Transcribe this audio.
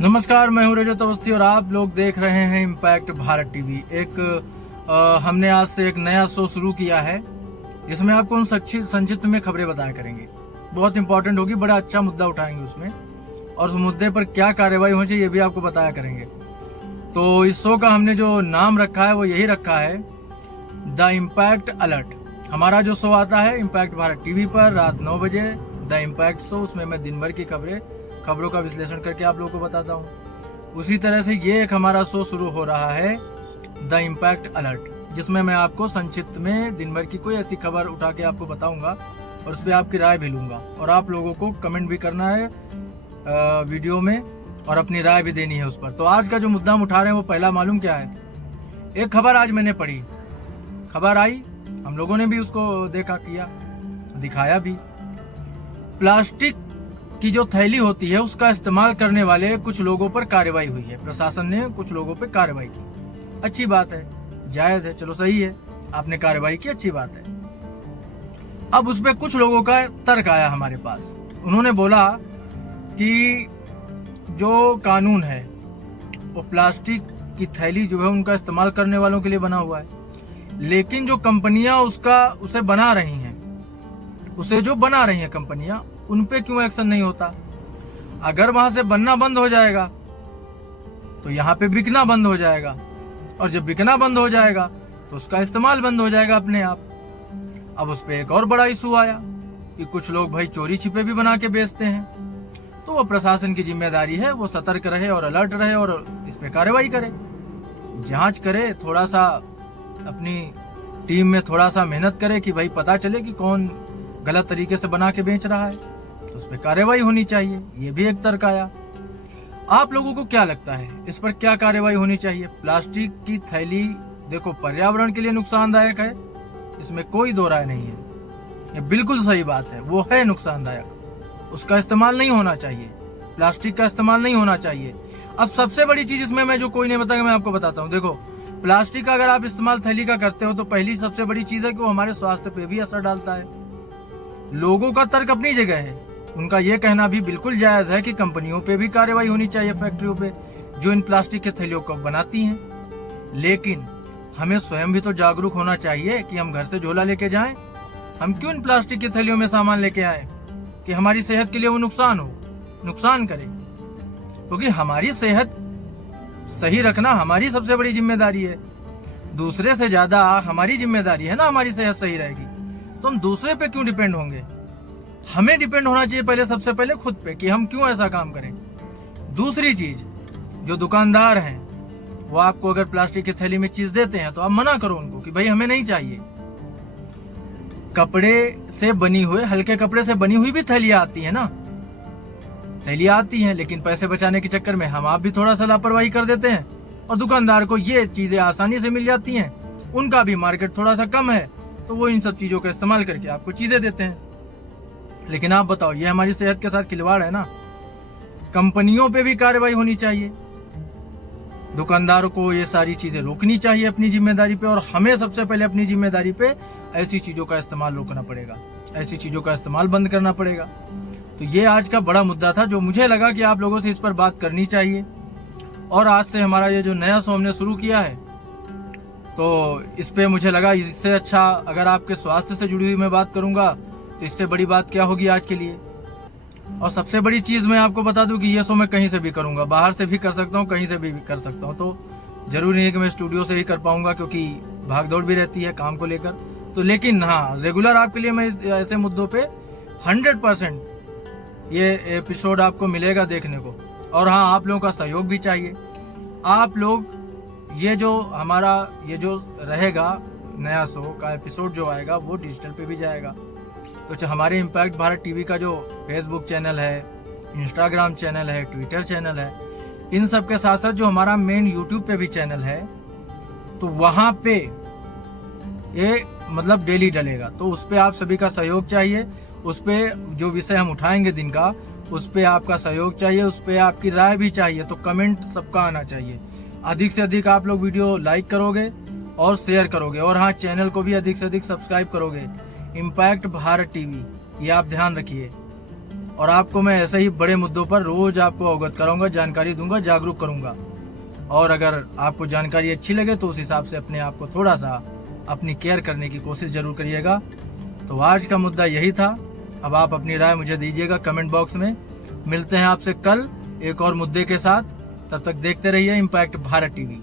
नमस्कार, मैं हूं रजत अवस्थी और आप लोग देख रहे हैं इम्पैक्ट भारत टीवी। हमने आज से एक नया शो शुरू किया है जिसमें आपको संक्षिप्त में खबरें बताया करेंगे। बहुत इंपॉर्टेंट होगी, बड़ा अच्छा मुद्दा उठाएंगे उसमें, और उस मुद्दे पर क्या कार्रवाई होनी चाहिए ये भी आपको बताया करेंगे। तो इस शो का हमने जो नाम रखा है वो यही रखा है, द इम्पैक्ट अलर्ट। हमारा जो शो आता है इम्पैक्ट भारत टीवी पर रात 9 बजे, द इम्पैक्ट शो, उसमें मैं दिन भर की खबरों का विश्लेषण करके आप लोगों को बताता हूँ। उसी तरह से ये एक हमारा शो शुरू हो रहा है, द इम्पैक्ट अलर्ट, जिसमें मैं आपको संक्षिप्त में दिन भर की कोई ऐसी खबर उठा के आपको बताऊंगा और उस पर आपकी राय भी लूंगा, और आप लोगों को कमेंट भी करना है वीडियो में और अपनी राय भी देनी है उस पर। तो आज का जो मुद्दा हम उठा रहे हैं वो पहला मालूम क्या है। एक खबर आज मैंने पढ़ी, खबर आई, हम लोगों ने भी उसको देखा, किया, दिखाया भी। प्लास्टिक की जो थैली होती है उसका इस्तेमाल करने वाले कुछ लोगों पर कार्रवाई हुई है। प्रशासन ने कुछ लोगों पर कार्रवाई की, अच्छी बात है, जायज है, चलो सही है, आपने कार्रवाई की, अच्छी बात है। अब उस पर कुछ लोगों का तर्क आया हमारे पास। उन्होंने बोला कि जो कानून है वो प्लास्टिक की थैली जो है उनका इस्तेमाल करने वालों के लिए बना हुआ है, लेकिन जो कंपनियां उसे बना रही हैं, उसे जो बना रही हैं कंपनियां, उन पे क्यों एक्शन नहीं होता। अगर वहां से बनना बंद हो जाएगा तो यहाँ पे बिकना बंद हो जाएगा, और जब बिकना बंद हो जाएगा तो उसका इस्तेमाल बंद हो जाएगा अपने आप। अब उस पे एक और बड़ा इशू आया कि कुछ लोग भाई चोरी छिपे भी बना के बेचते हैं। तो वो प्रशासन की जिम्मेदारी है, वो सतर्क रहे और अलर्ट रहे और इस पे कार्रवाई करे, जांच करे, थोड़ा सा अपनी टीम में थोड़ा सा मेहनत करे कि भाई पता चले कि कौन गलत तरीके से बना के बेच रहा है, तो उस पर कार्रवाई होनी चाहिए। ये भी एक तर्क आया। आप लोगों को क्या लगता है, इस पर क्या कार्रवाई होनी चाहिए। प्लास्टिक की थैली देखो पर्यावरण के लिए नुकसानदायक है, इसमें कोई दो राय नहीं है, ये बिल्कुल सही बात है, वो है नुकसानदायक, उसका इस्तेमाल नहीं होना चाहिए, प्लास्टिक का इस्तेमाल नहीं होना चाहिए। अब सबसे बड़ी चीज इसमें मैं जो कोई नहीं बताएगा मैं आपको बताता हूँ। देखो, प्लास्टिक का अगर आप इस्तेमाल थैली का करते हो तो पहली सबसे बड़ी चीज है कि वो हमारे स्वास्थ्य पे भी असर डालता है। लोगों का तर्क अपनी जगह है, उनका ये कहना भी बिल्कुल जायज है कि कंपनियों पे भी कार्रवाई होनी चाहिए, फैक्ट्रियों पे जो इन प्लास्टिक के थैलियों को बनाती हैं। लेकिन हमें स्वयं भी तो जागरूक होना चाहिए कि हम घर से झोला लेके जाएं। हम क्यों इन प्लास्टिक की थैलियों में सामान लेके आए कि हमारी सेहत के लिए वो नुकसान करे, क्योंकि हमारी सेहत सही रखना हमारी सबसे बड़ी जिम्मेदारी है। दूसरे से ज्यादा हमारी जिम्मेदारी है ना, हमारी सेहत सही रहेगी तो हम दूसरे पे क्यों डिपेंड होंगे। हमें डिपेंड होना चाहिए पहले, सबसे पहले खुद पे, कि हम क्यों ऐसा काम करें। दूसरी चीज, जो दुकानदार हैं वो आपको अगर प्लास्टिक की थैली में चीज देते हैं तो आप मना करो उनको कि भाई हमें नहीं चाहिए। कपड़े से बनी हुई, हल्के कपड़े से बनी हुई भी थैलियां आती है ना, थैलियां आती हैं, लेकिन पैसे बचाने के चक्कर में हम आप भी थोड़ा सा लापरवाही कर देते हैं और दुकानदार को ये चीजें आसानी से मिल जाती हैं, उनका भी मार्केट थोड़ा सा कम है तो वो इन सब चीजों का इस्तेमाल करके आपको चीजें देते हैं। लेकिन आप बताओ, ये हमारी सेहत के साथ खिलवाड़ है ना। कंपनियों पे भी कार्रवाई होनी चाहिए, दुकानदारों को ये सारी चीजें रोकनी चाहिए अपनी जिम्मेदारी पे, और हमें सबसे पहले अपनी जिम्मेदारी पे ऐसी चीजों का इस्तेमाल रोकना पड़ेगा, ऐसी चीजों का इस्तेमाल बंद करना पड़ेगा। तो ये आज का बड़ा मुद्दा था जो मुझे लगा कि आप लोगों से इस पर बात करनी चाहिए। और आज से हमारा ये जो नया शो हमने शुरू किया है तो इस पे मुझे लगा इससे अच्छा अगर आपके स्वास्थ्य से जुड़ी हुई मैं बात करूंगा तो इससे बड़ी बात क्या होगी आज के लिए। और सबसे बड़ी चीज मैं आपको बता दूं कि ये शो मैं कहीं से भी करूंगा, बाहर से भी कर सकता हूँ, कहीं से भी कर सकता हूँ। तो जरूरी नहीं है कि मैं स्टूडियो से ही कर पाऊंगा, क्योंकि भाग दौड़ भी रहती है काम को लेकर। तो लेकिन हाँ, रेगुलर आपके लिए मैं ऐसे मुद्दों पे 100% ये एपिसोड आपको मिलेगा देखने को। और हाँ, आप लोगों का सहयोग भी चाहिए। आप लोग ये जो रहेगा नया शो का एपिसोड जो आएगा वो डिजिटल पे भी जाएगा। तो हमारे इम्पैक्ट भारत टीवी का जो फेसबुक चैनल है, इंस्टाग्राम चैनल है, ट्विटर चैनल है, इन सब के साथ साथ जो हमारा मेन यूट्यूब पे भी चैनल है, तो वहां पे ये मतलब डेली डलेगा। तो उस पे आप सभी का सहयोग चाहिए। उस पे जो विषय हम उठाएंगे दिन का, उस पे आपका सहयोग चाहिए, उस पे आपकी राय भी चाहिए। तो कमेंट सबका आना चाहिए। अधिक से अधिक आप लोग वीडियो लाइक करोगे और शेयर करोगे, और हाँ, चैनल को भी अधिक से अधिक सब्सक्राइब करोगे। इम्पैक्ट भारत टीवी ये आप ध्यान रखिए। और आपको मैं ऐसे ही बड़े मुद्दों पर रोज आपको अवगत कराऊंगा, जानकारी दूंगा, जागरूक करूंगा। और अगर आपको जानकारी अच्छी लगे तो उस हिसाब से अपने आप को थोड़ा सा अपनी केयर करने की कोशिश जरूर करिएगा। तो आज का मुद्दा यही था। अब आप अपनी राय मुझे दीजिएगा कमेंट बॉक्स में। मिलते हैं आपसे कल एक और मुद्दे के साथ। तब तक देखते रहिए इम्पैक्ट भारत टीवी।